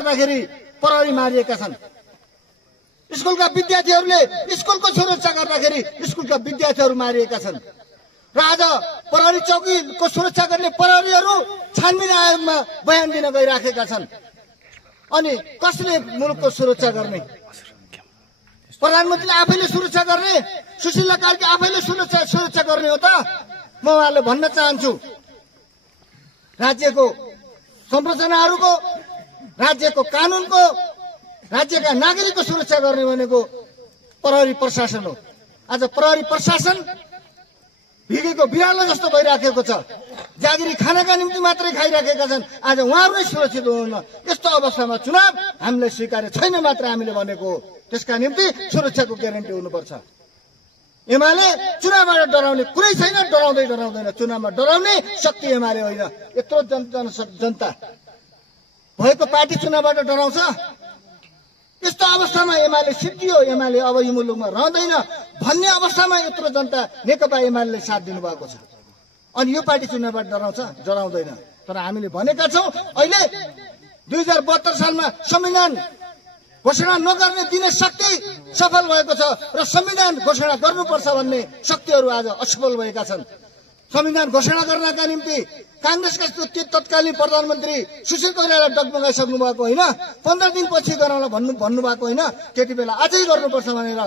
गर्दाखेरि प्रहरी मारिएका छन्। स्कुलका विद्यार्थीहरूले स्कुलको सुरक्षा गर्दाखेरि स्कुलका विद्यार्थीहरू मारिएका छन् र आज प्रहरी चौकीको सुरक्षा गर्ने प्रहरीहरू छानबिन आयोगमा बयान दिन गइराखेका छन्। अनि कसले मुलुकको सुरक्षा गर्ने? प्रधानमन्त्रीले आफैले सुरक्षा गर्ने, सुशीला कार्की आफैले सुरक्षा गर्ने हो त? म उहाँले भन्न चाहन्छु, राज्यको संरचनाहरूको, राज्यको कानुनको, राज्यका नागरिकको सुरक्षा गर्ने भनेको प्रहरी प्रशासन हो। आज प्रहरी प्रशासन भिगेको बिरालो जस्तो भइराखेको छ। जागिरी खानाका निम्ति मात्रै खाइराखेका छन्। आज उहाँहरू नै सुरक्षित हुनुहुन्न। यस्तो अवस्थामा चुनाव हामीलाई स्वीकार्य छैन मात्र हामीले भनेको हो। त्यसका निम्ति सुरक्षाको ग्यारेन्टी हुनुपर्छ। एमाले चुनावबाट डराउने कुनै छैन, डराउँदैन। चुनावमा डराउने शक्ति एमाले होइन। यत्रो जनता भएको पार्टी चुनावबाट डराउँछ? यस्तो अवस्थामा एमाले सिद्धियो, एमाले अब यो मुलुकमा रहँदैन भन्ने अवस्थामा यत्रो जनता नेकपा एमाले साथ दिनुभएको छ। अनि यो पार्टी चुनावबाट डराउँदैन। तर हामीले भनेका छौँ, अहिले 2072 सालमा संविधान घोषणा नगर्ने दिने शक्ति सफल भएको छ र संविधान घोषणा गर्नुपर्छ भन्ने शक्तिहरू आज असफल भएका छन्। संविधान घोषणा गर्नका निम्ति कांग्रेसका तत्कालीन प्रधानमन्त्री सुशील कोइराला डगमगाइसक्नु भएको होइन, 15 दिनपछि गराउन भन्नुभएको होइन, त्यति बेला अझै गर्नुपर्छ भनेर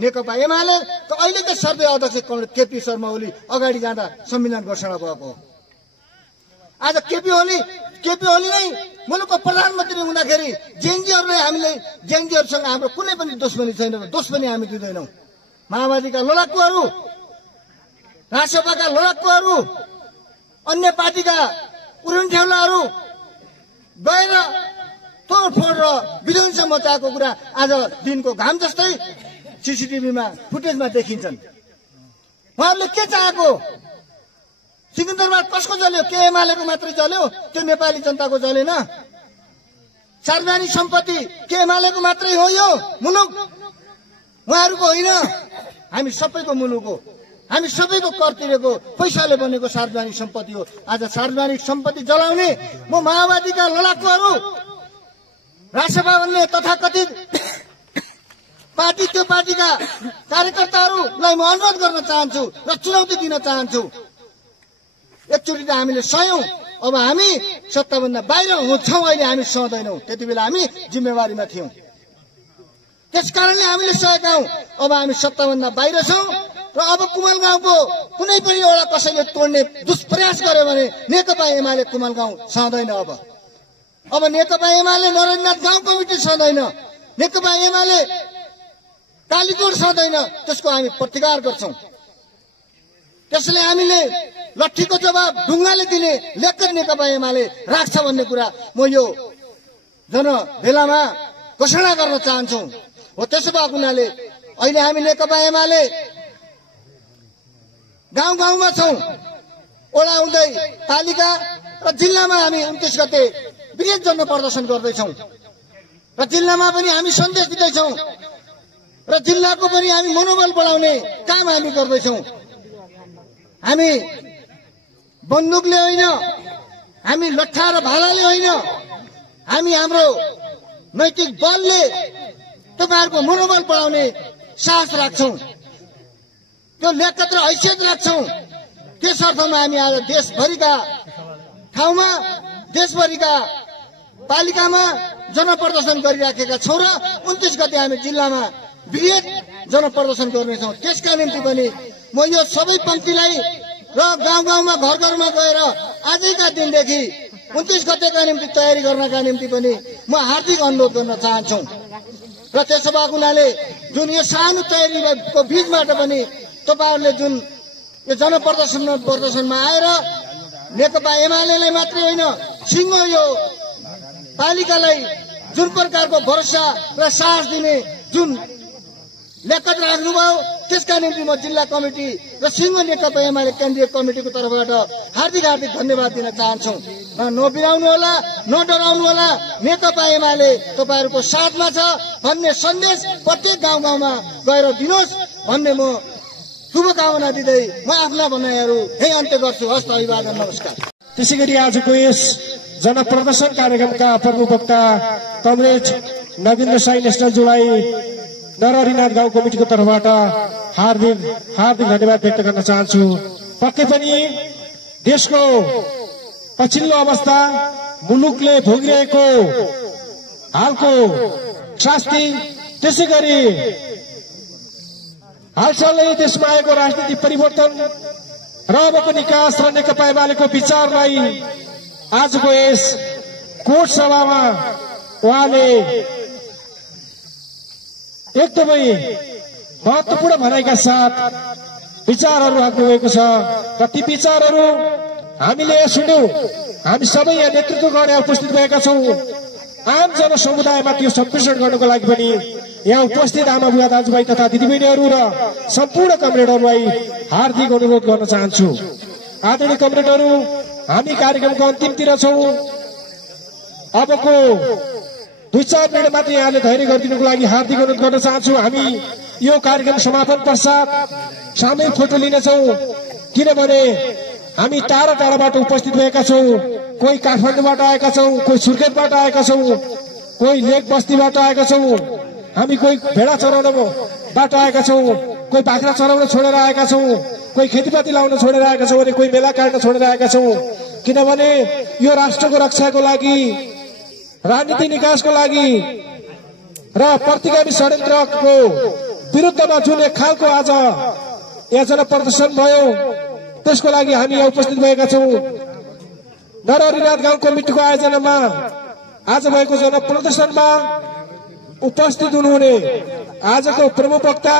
नेकपा एमाले अहिलेकै सर्वे अध्यक्ष केपी शर्मा ओली अगाडि जाँदा संविधान घोषणा भएको हो। आज केपी ओली नै मुलुकको प्रधानमन्त्री हुँदाखेरि जेएनजीहरूसँग हाम्रो कुनै पनि दुश्मनी छैन, दोष पनि हामी दिँदैनौँ। माओवादीका लडाकुहरू, रासपाका लडाकुहरू, अन्य पार्टीका उरुन्ठेउलाहरू गएर तोडफोड र विध्वंस मचाएको कुरा आज दिनको घाम जस्तै सीसीटीभीमा फुटेजमा देखिन्छन्। उहाँहरूले के चाहेको? सिकन्दरबाद कसको जल्यो? के एमालेको मात्रै जल्यो? त्यो नेपाली जनताको जलेन? सार्वजनिक सम्पत्ति के एमालेको मात्रै हो? यो मुलुक उहाँहरूको होइन, हामी सबैको मुलुक हो। हामी सबैको कर तिरेको पैसाले बनेको सार्वजनिक सम्पत्ति हो। आज सार्वजनिक सम्पत्ति जलाउने म माओवादीका लडाकुहरू, रासपा भन्ने तथाकथित पार्टी, त्यो पार्टीका कार्यकर्ताहरूलाई म अनुरोध गर्न चाहन्छु र चुनौती दिन चाहन्छु। एकचोटि त हामीले सयौं, अब हामी सत्ताभन्दा बाहिर छौँ। अहिले हामी सहँदैनौँ, त्यति बेला हामी जिम्मेवारीमा थियौँ। त्यसकारणले हामीले सहेका हौँ। अब हामी सत्ताभन्दा बाहिर छौँ र अब कुमल गाउँको कुनै पनि एउटा कसैले तोड्ने दुष्प्रयास गर्यो भने नेकपा एमाले कुमल गाउँ सहँदैन। अब नेकपा एमाले नरेन्द्रनाथ गाउँ कमिटी सहँदैन, नेकपा एमाले कालीकोट सहँदैन। त्यसको हामी प्रतिकार गर्छौं। त्यसले हामीले लट्ठीको जवाब ढुङ्गाले दिने लेखत नेकपा एमाले राख्छ भन्ने कुरा म यो जनभेलामा घोषणा गर्न चाहन्छु। हो त्यसो भएको हुनाले अहिले हामी नेकपा एमाले गाउँ गाउँमा छौं, ओडा हुँदै पालिका र जिल्लामा हामी 29 गते विरोध जन प्रदर्शन गर्दैछौं र जिल्लामा पनि हामी सन्देश दिँदैछौं र जिल्लाको पनि हामी मनोबल बढाउने काम हामी गर्दैछौं। हामी बन्दुकले होइन, हामी लट्ठा र भालाले होइन, हामी हाम्रो नैतिक बलले तपाईहरुको मनोबल बढाउने साहस राख्छौं, त्यो लेखत र हैसियत राख्छौं। त्यस अर्थमा हामी आज देशभरिका ठाउँमा, देशभरिका पालिकामा जनप्रदर्शन गरिराखेका छौं र 29 गते हामी जिल्लामा बृहत जनप्रदर्शन गर्नेछौं। त्यसका निम्ति पनि म यो सबै पंक्तिलाई र गाउँ गाउँमा घर घरमा गएर आजैका दिनदेखि 29 गतेका निम्ति तयारी गर्नका निम्ति पनि म हार्दिक अनुरोध गर्न चाहन्छु। र त्यसो भएको हुनाले जुन यो सानो तयारीको बीचबाट पनि तपाईहरुले जुन यो जनप्रदर्शनमा आएर नेकपा एमालेलाई मात्रै होइन, सिंगो यो पालिकालाई जुन प्रकारको भरोसा र साहस दिने जुन लेखत राख्नुभयो, त्यसका निम्ति म जिल्ला कमिटी र सिंगो नेकपा एमाले केन्द्रीय कमिटीको तर्फबाट हार्दिक हार्दिक धन्यवाद दिन चाहन्छु। नबिराउनु होला, नडराउनु होला, नेकपा एमाले तपाईहरुको साथमा छ भन्ने सन्देश प्रत्येक गाउँ गाउँमा गएर दिनुहोस् भन्ने म शुभकामना दिँदै म आफ्ना भनाइहरू यही अन्त्य गर्छु। हस्त, अभिवादन, नमस्कार। त्यसैगरी आजको यस जनप्रदर्शन कार्यक्रमका प्रमुख वक्ता कमरेड नगेन्द्र साई नेसनलज्यूलाई नरहरिनाथ गाउँ कमिटीको तर्फबाट हार्दिक धन्यवाद व्यक्त गर्न चाहन्छु। पक्कै पनि देशको पछिल्लो अवस्था, मुलुकले भोगिरहेको हालको शास्ति, त्यसै गरी हालसालै देशमा आएको राजनीतिक परिवर्तन र अबको निकास र नेकपा एमालेको विचारलाई आजको यस कोट सभामा उहाँले एकदमै महत्वपूर्ण भनाइका साथ विचारहरू राख्नुभएको छ र ती विचारहरू हामीले सुन्यौं। हामी सबै यहाँ नेतृत्व गर्ने उपस्थित भएका छौं। आम जनसमुदायमा त्यो सम्प्रेषण गर्नको लागि पनि यहाँ उपस्थित आमा बुवा दाजुभाइ तथा दिदीबहिनीहरू र सम्पूर्ण कमरेडहरूलाई हार्दिक अनुरोध गर्न चाहन्छु। आदरणीय कमरेडहरू, हामी कार्यक्रमको अन्तिमतिर छौं। अबको 2-4 मिनट मात्र यहाँले धैर्य गरिदिनुको लागि हार्दिक अनुरोध गर्न चाहन्छु। हामी यो कार्यक्रम समापन पश्चात सामूहिक फोटो लिनेछौं, किनभने हामी टाढा टाढाबाट उपस्थित भएका छौं। कोही काठमाडौँबाट आएका छौं, कोही सुर्खेतबाट आएका छौं, कोही लेक बस्तीबाट आएका छौं, हामी कोही भेडा चराउनबाट आएका छौं, कोही बाख्रा चराउन छोडेर आएका छौं, कोही खेतीपाती लाउन छोडेर आएका छौं, अनि कोही मेला काट्न छोडेर आएका छौं। किनभने यो राष्ट्रको रक्षाको लागि, राजनीतिक निकासको लागि र प्रतिगामी षड्यन्त्रको विरुद्धमा जुन एक खालको आज यहाँ जनप्रदर्शन भयो, त्यसको लागि हामी यहाँ उपस्थित भएका छौं। नरहरिनाथ गाउँ कमिटीको आयोजनामा आज भएको जनप्रदर्शनमा उपस्थित हुनुहुने आजको प्रमुख वक्ता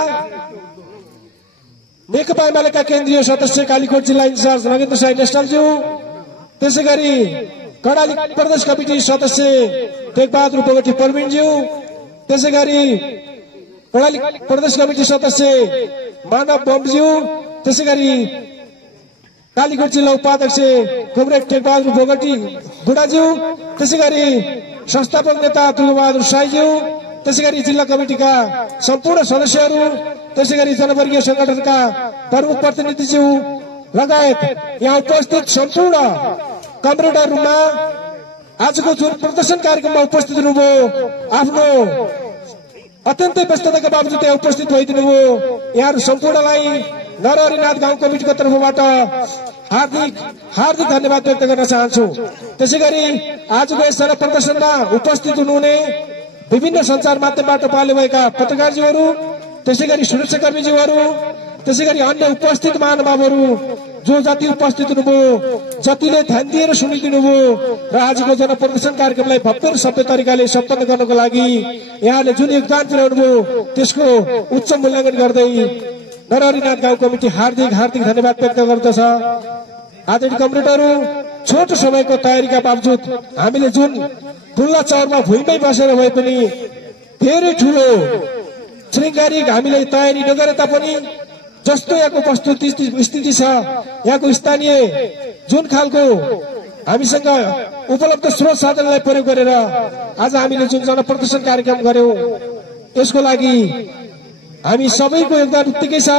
नेकपा एमालेका केन्द्रीय सदस्य कालीकोट जिल्ला इन्चार्ज नगेन्द्र साई नेसनलज्यू, त्यसै गरी कर्णाली प्रदेश कमिटी सदस्य टेकबहादुर बोगटी प्रवीणज्यू, त्यसै गरी कर्णाली प्रदेश कमिटी सदस्य मानव बमज्यू, त्यसै गरी कालीकोट जिल्ला उपाध्यक्ष कमरेड टेकबहादुर बोगटी बुढाज्यू, त्यसै गरी संस्थापक नेता दुर्गाबहादुर साईज्यू, त्यसै गरी जिल्ला कमिटीका सम्पूर्ण सदस्यहरू, त्यसै गरी जनवर्गीय संगठनका प्रमुख प्रतिनिधिज्यू लगायत यहाँ उपस्थित सम्पूर्ण कमरेडहरूमा आजको जुन प्रदर्शन कार्यक्रममा उपस्थित हुनुभयो, आफ्नो अत्यन्तै व्यस्तताका बावजुद यहाँ उपस्थित भइदिनुभयो, यहाँहरू सम्पूर्णलाई नरहरिनाथ गाउँ कमिटीको तर्फबाट हार्दिक धन्यवाद व्यक्त गर्न चाहन्छु। त्यसै गरी आजको यस जनप्रदर्शनमा उपस्थित हुनुहुने विभिन्न सञ्चार माध्यमबाट पाल्नु भएका पत्रकारज्यूहरू, त्यसै गरी सुरक्षाकर्मीज्यूहरू, त्यसै गरी अन्य उपस्थित महानुभावहरू जो जति उपस्थित हुनुभयो, जतिले ध्यान दिएर सुनिदिनुभयो र आजको जनप्रदर्शन कार्यक्रमलाई भव्य र सभ्य तरिकाले सम्पन्न गर्नको लागि यहाँले जुन योगदान पुर्याउनुभयो, त्यसको उच्च मूल्याङ्कन गर्दै नरहरिनाथ गाउँ कमिटी हार्दिक धन्यवाद व्यक्त गर्दछ। आदरणीय कमरेडहरू, छोटो समयको तयारीका बावजुद हामीले जुन खुल्ला चौरमा भुइँमै बसेर भए पनि धेरै ठूलो श्रृङ्गारिक हामीले तयारी नगरे तापनि जस्तो यहाँको प्रस्तुति स्थिति छ, यहाँको स्थानीय जुन खालको हामीसँग उपलब्ध स्रोत साधनलाई प्रयोग गरेर आज हामीले जुन जनप्रदर्शन कार्यक्रम गर्यौं, यसको लागि हामी सबैको योगदान उत्तिकै छ।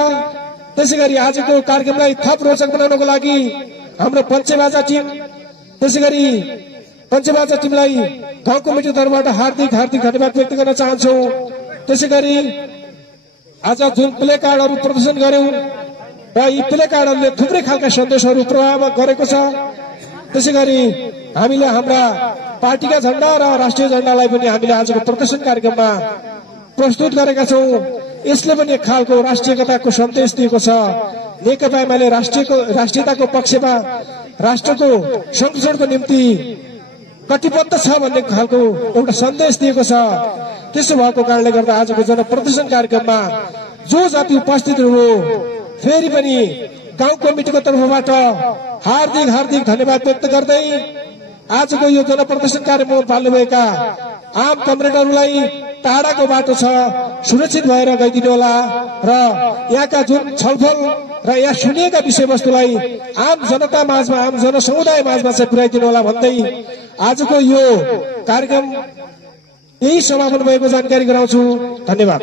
त्यसै गरी आजको कार्यक्रमलाई थप रोचक बनाउनको लागि हाम्रो पञ्चबाजा टिम, त्यसै गरी पञ्चबाजा टिमलाई गाउँ कमिटी तर्फबाट हार्दिक धन्यवाद व्यक्त गर्न चाहन्छौं। त्यसै गरी आज जुन प्ले कार्डहरू प्रदर्शन गर्यौं र यी प्ले कार्डहरूले थुप्रै खालका सन्देशहरू प्रभाव गरेको छ। त्यसै गरी हामीले हाम्रा पार्टीका झण्डा र राष्ट्रिय झण्डालाई पनि हामीले आजको प्रदर्शन कार्यक्रममा प्रस्तुत गरेका छौं। यसले पनि एक खालको राष्ट्रियताको सन्देश दिएको छ। नेकपा एमाले राष्ट्रियताको पक्षमा राष्ट्रको संरक्षणको निम्ति कटिबद्ध छ भन्ने खालको एउटा सन्देश दिएको छ। त्यसो भएको कारणले गर्दा आजको जनप्रदर्शन कार्यक्रममा जो जाति उपस्थित हुनुभयो, फेरि पनि गाउँ कमिटीको तर्फबाट हार्दिक धन्यवाद व्यक्त गर्दै आजको यो जनप्रदर्शन कार्यक्रममा पाल्नुभएका आम कमरेडहरूलाई टाढाको बाटो छ, सुरक्षित भएर गइदिनु होला र यहाँका जुन छलफल र यहाँ सुनिएका विषयवस्तुलाई आम जनता माझमा, आम जनसमुदाय माझमा चाहिँ पुर्याइदिनु होला भन्दै आजको यो कार्यक्रम यही समापन भएको जानकारी गराउँछु। धन्यवाद।